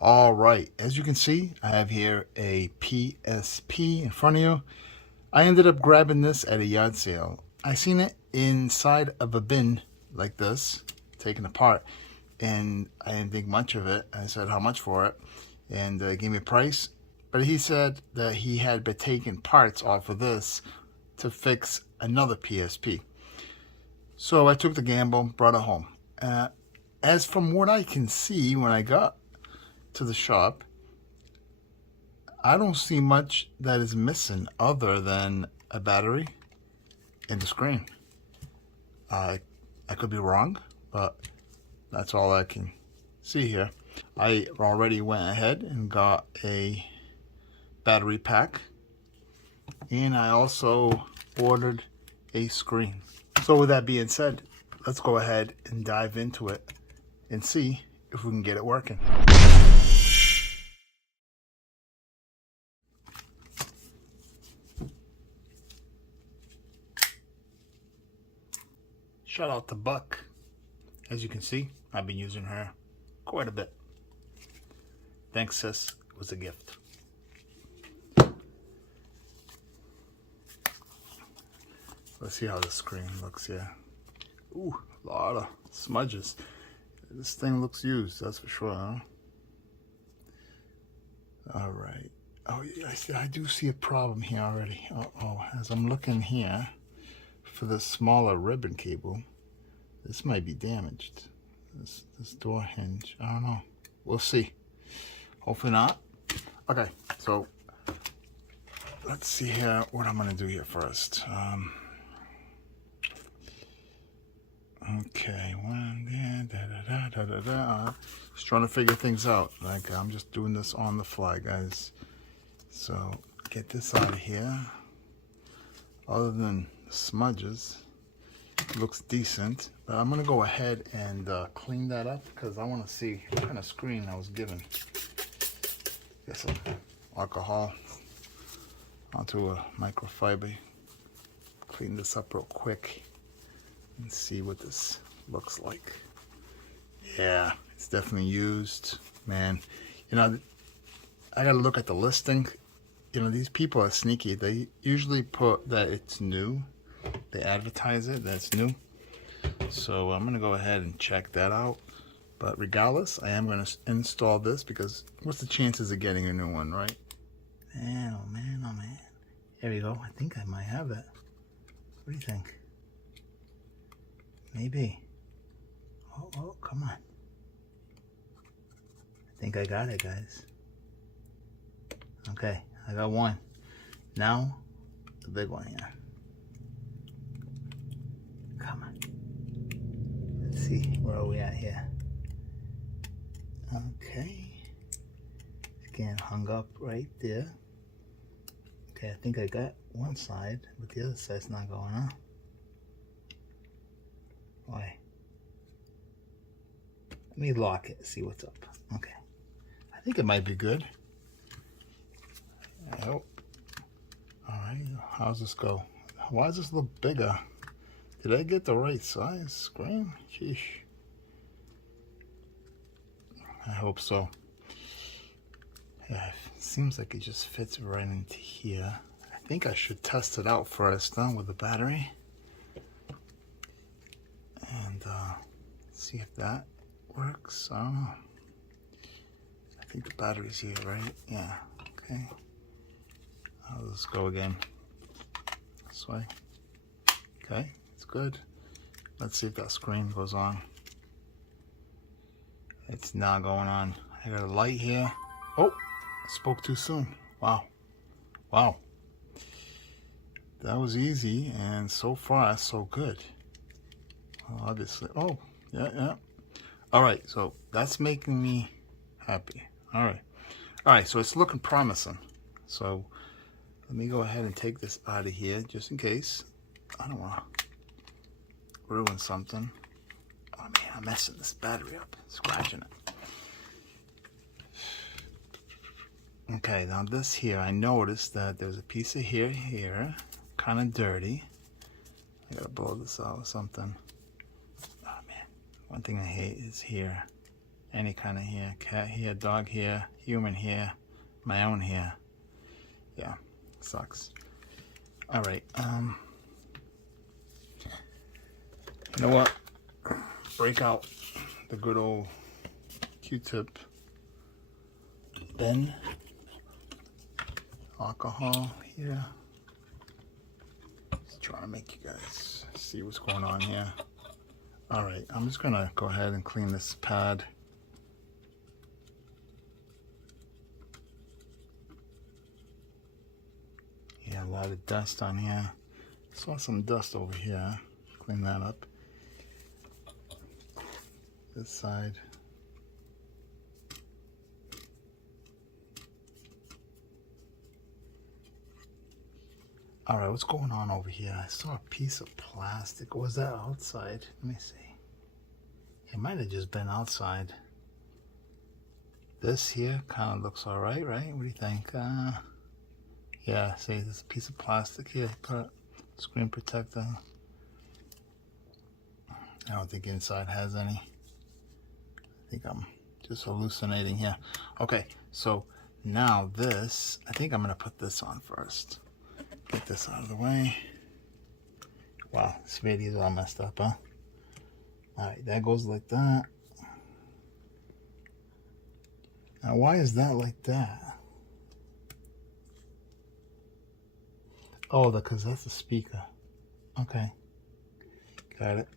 All right, as you can see, I have here a PSP in front of you. I ended up grabbing this at a yard sale. I seen it inside of a bin like this, taken apart, and I didn't think much of it. I said, how much for it? And gave me a price. But he said that he had been taking parts off of this to fix another PSP. So I took the gamble, brought it home. As from what I can see when I got to the shop, I don't see much that is missing other than a battery and the screen. I could be wrong, but that's all I can see here. I already went ahead and got a battery pack, and I also ordered a screen. So with that being said, let's go ahead and dive into it and see if we can get it working. Shout out to Buck. As you can see, I've been using her quite a bit. Thanks, sis. It was a gift. Let's see how the screen looks here. Ooh, a lot of smudges. This thing looks used, that's for sure, huh? All right. Oh, yeah, I do see a problem here already. Uh-oh, as I'm looking here for the smaller ribbon cable, this might be damaged. This door hinge, I don't know. We'll see. Hopefully not. Okay, so let's see here what I'm gonna do here first. Okay, just trying to figure things out. Like, I'm just doing this on the fly, guys. So get this out of here. Other than smudges, it looks decent. But I'm gonna go ahead and clean that up because I want to see what kind of screen I was given. Get some alcohol onto a microfiber. Clean this up real quick and see what this looks like. Yeah, it's definitely used, man. You know, I gotta look at the listing. You know, these people are sneaky. They usually put that it's new. They advertise it that it's new. So I'm gonna go ahead and check that out. But regardless, I am gonna install this because what's the chances of getting a new one, right? Man, oh man, oh man. There we go. I think I might have it. What do you think? Maybe. Oh, come on. I think I got it, guys. Okay, I got one. Now, the big one here. Come on. Let's see, where are we at here? Okay. It's getting hung up right there. Okay, I think I got one side, but the other side's not going on. Why? Let me lock it, see what's up. Okay. I think it might be good. I hope. Alright, how's this go? Why does this look bigger? Did I get the right size screen? Sheesh. I hope so. Yeah, it seems like it just fits right into here. I think I should test it out first, with the battery. And see if that works. I don't know. I think the battery's here, right? Yeah. Okay. Let's go again. This way. Okay, it's good. Let's see if that screen goes on. It's not going on. I got a light here. Oh, I spoke too soon. Wow. Wow. That was easy, and so far, so good. Well, obviously. Oh, yeah. All right, so that's making me happy. All right, so it's looking promising. So let me go ahead and take this out of here just in case. I don't want to ruin something. Oh man, I'm messing this battery up, scratching it. Okay, now this here, I noticed that there's a piece of here, kind of dirty. I gotta blow this out with something. Oh man, one thing I hate is here. any kind of hair. Cat hair, dog hair, human hair, my own hair. Yeah, sucks. All right, you know what? Break out the good old Q-tip. Then alcohol here. Just trying to make you guys see what's going on here. All right, I'm just gonna go ahead and clean this pad. Yeah, a lot of dust on here. Saw some dust over here. Clean that up. This side. All right, what's going on over here? I saw a piece of plastic. Was that outside? Let me see. It might have just been outside. This here kind of looks all right, right? What do you think? Yeah, see, there's a piece of plastic here. Put screen protector. I don't think inside has any. I think I'm just hallucinating here. Okay, so now this, I think I'm gonna put this on first. Get this out of the way. Wow, this video is all messed up, huh? Alright, that goes like that. Now, why is that like that? Oh, because that's the speaker. Okay, got it.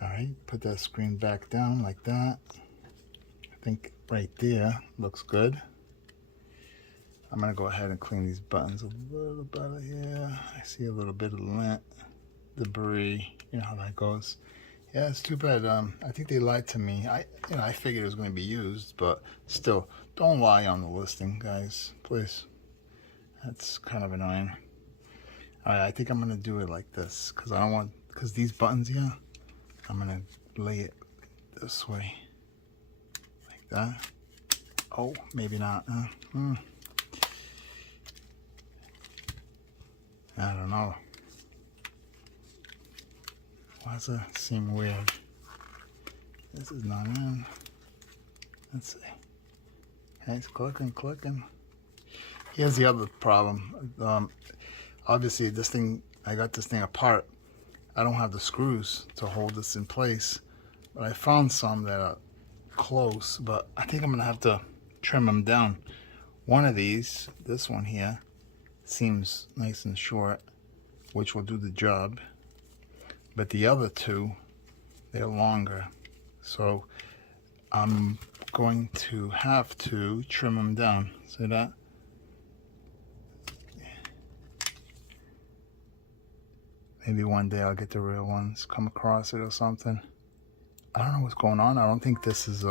Alright, put that screen back down like that. I think right there looks good. I'm gonna go ahead and clean these buttons a little better here. I see a little bit of lint, debris. You know how that goes. Yeah, it's too bad. I think they lied to me. I figured it was going to be used, but still, don't lie on the listing, guys, please. That's kind of annoying. All right, I think I'm gonna do it like this because I don't want, because these buttons here, I'm gonna lay it this way, like that. Oh, maybe not. I don't know. Why does that seem weird? This is not in. Let's see. Okay, it's clicking. Here's the other problem. Obviously, this thing, I got this thing apart. I don't have the screws to hold this in place, but I found some that are close, but I think I'm gonna have to trim them down. One of these, this one here, seems nice and short, which will do the job. But the other two, they're longer. So I'm going to have to trim them down. See that? Maybe one day I'll get the real ones, come across it or something. I don't know what's going on. I don't think this is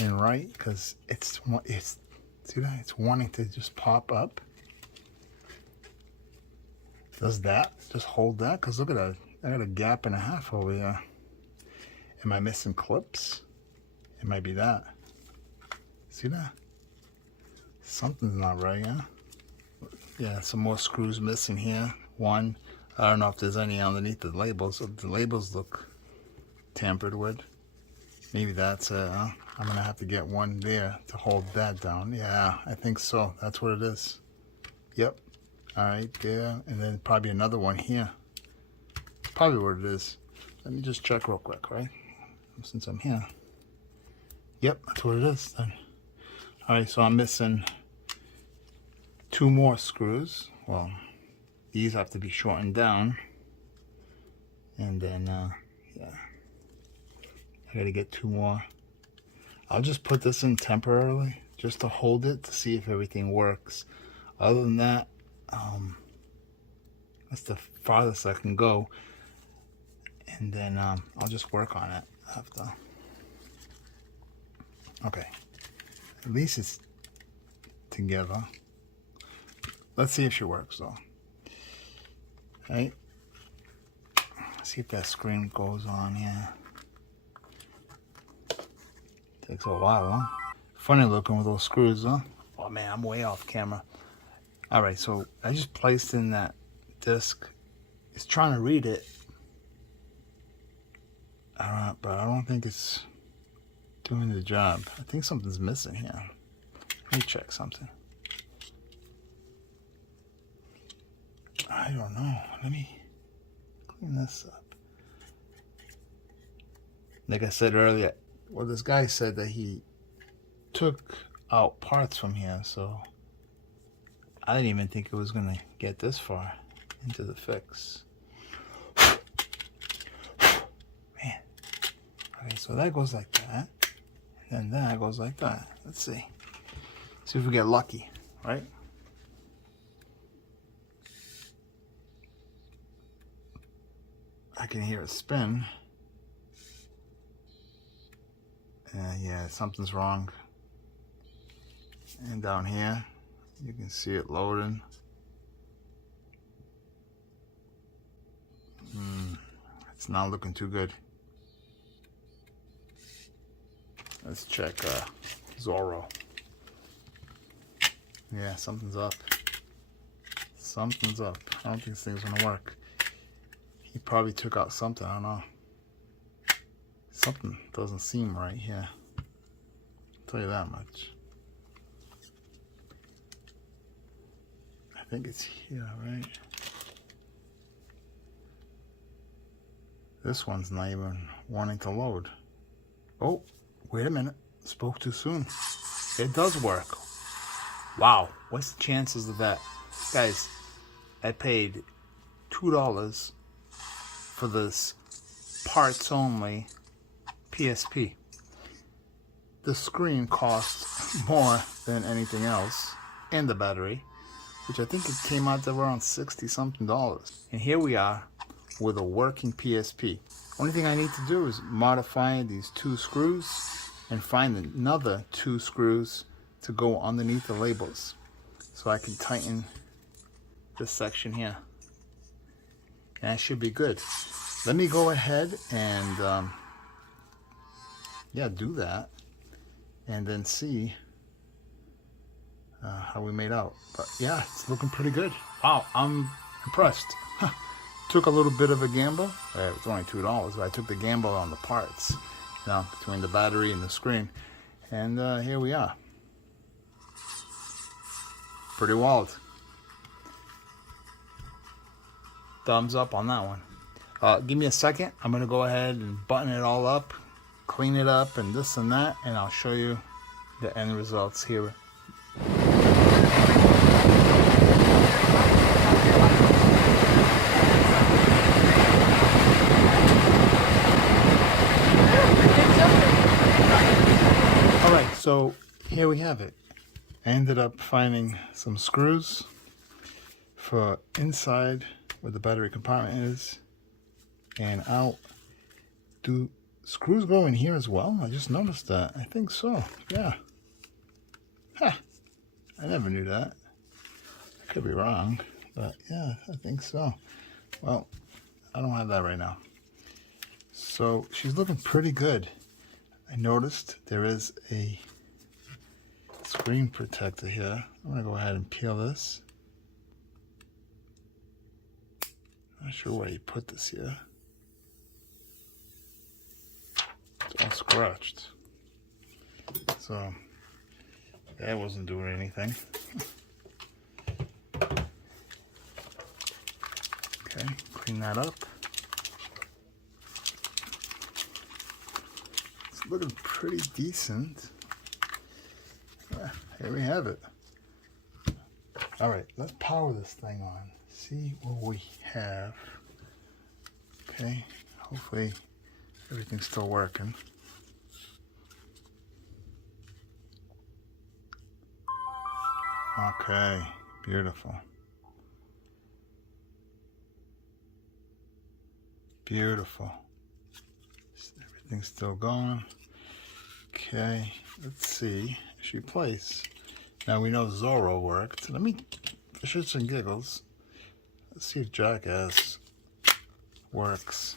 in right, because it's see that? It's wanting to just pop up. Does that just hold that? Because look at that. I got a gap and a half over here. Am I missing clips? It might be that. See that? Something's not right, huh? Yeah, some more screws missing here. One. I don't know if there's any underneath the labels. The labels look tampered with. Maybe that's it, huh? I'm going to have to get one there to hold that down. Yeah, I think so. That's what it is. Yep. All right, there. And then probably another one here. Probably what it is. Let me just check real quick, right? Since I'm here. Yep, that's what it is then. All right, so I'm missing two more screws. Well, these have to be shortened down. And then, yeah. I gotta get two more. I'll just put this in temporarily, just to hold it, to see if everything works. Other than that, that's the farthest I can go. And then I'll just work on it after. Okay, at least it's together. Let's see if she works though. Right? See if that screen goes on here. Takes a while, huh? Funny looking with those screws, huh? Oh man, I'm way off camera. All right, so I just placed in that disc. It's trying to read it. But I don't think it's doing the job. I think something's missing here. Let me check something. I don't know. Let me clean this up. Like I said earlier, well, this guy said that he took out parts from here, so I didn't even think it was gonna get this far into the fix. Man. Okay, so that goes like that, and then that goes like that. Let's see. See if we get lucky, right? I can hear it spin. Yeah, something's wrong. And down here, you can see it loading. It's not looking too good. Let's check Zorro. Yeah, something's up. Something's up. I don't think this thing's gonna work. He probably took out something, I don't know. Something doesn't seem right here. I'll tell you that much. I think it's here, right? This one's not even wanting to load. Oh, wait a minute. Spoke too soon. It does work. Wow, what's the chances of that? Guys, I paid $2 for this parts only PSP. The screen costs more than anything else, and the battery, which I think it came out to around $60-something. And here we are with a working PSP. Only thing I need to do is modify these 2 screws and find another 2 screws to go underneath the labels, so I can tighten this section here, and that should be good. Let me go ahead and yeah, do that, and then see how we made out. But yeah, it's looking pretty good. Wow, I'm impressed. Took a little bit of a gamble. It was only $2, but I took the gamble on the parts, you know, between the battery and the screen, and here we are. Pretty wild. Thumbs up on that one. Give me a second. I'm gonna go ahead and button it all up, clean it up, and this and that, and I'll show you the end results here. Alright, so here we have it. I ended up finding some screws for inside where the battery compartment is, and do screws go in here as well? I just noticed that. I think so. Yeah. Huh. I never knew that. I could be wrong, but yeah, I think so. Well, I don't have that right now. So she's looking pretty good. I noticed there is a screen protector here. I'm gonna go ahead and peel this. Not sure where you put this here. It's all scratched. So that wasn't doing anything. Okay, clean that up. It's looking pretty decent. Here we have it. All right, let's power this thing on. See what we have. Okay, hopefully everything's still working. Okay, beautiful. Beautiful. Everything's still going. Okay, let's see. She plays. Now we know Zorro worked. Let me, for shits and giggles, let's see if Jackass works.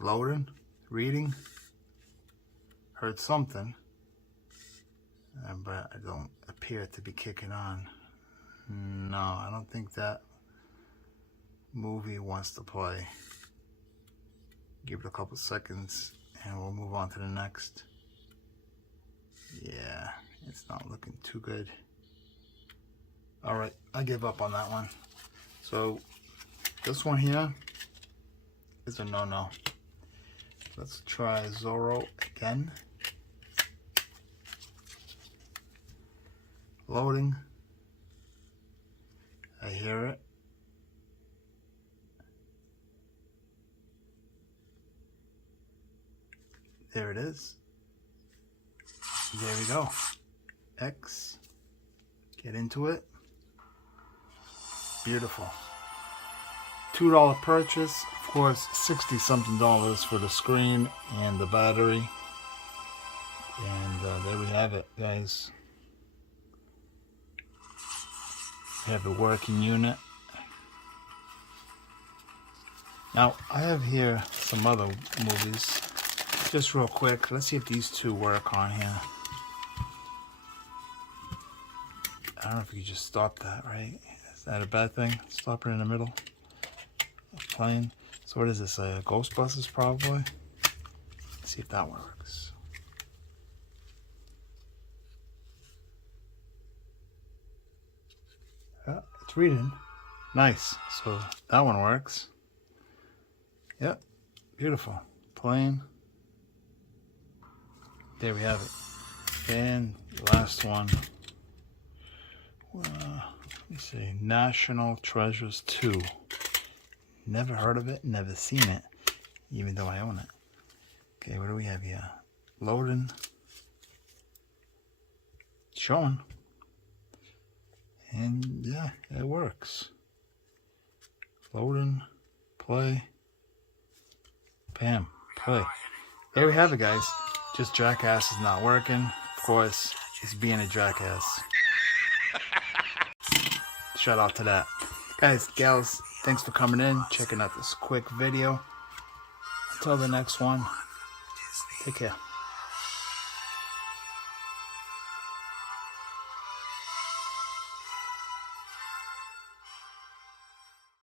Loading, reading, heard something, but I don't appear to be kicking on. No, I don't think that movie wants to play. Give it a couple seconds and we'll move on to the next. Yeah, it's not looking too good. All right, I give up on that one. So this one here is a no-no. Let's try Zorro again. Loading. I hear it. There it is. There we go. X. Get into it. Beautiful. $2 purchase. Of course, $60-something for the screen and the battery. And there we have it, guys. We have the working unit. Now, I have here some other movies. Just real quick, let's see if these two work on here. I don't know if you could just stop that, right? Is that a bad thing? Stop it in the middle. Playing. So what is this? Ghostbusters probably? Let's see if that works. It's reading. Nice. So that one works. Yep. Beautiful. Playing. There we have it. And the last one. Let me see. National Treasures 2. Never heard of it. Never seen it. Even though I own it. Okay, what do we have here? Loading. Showing. And yeah, it works. Loading. Play. Bam. Play. There we have it, guys. Just Jackass is not working. Of course, it's being a jackass. Shout out to that. Guys, gals, thanks for coming in, checking out this quick video. Until the next one, take care.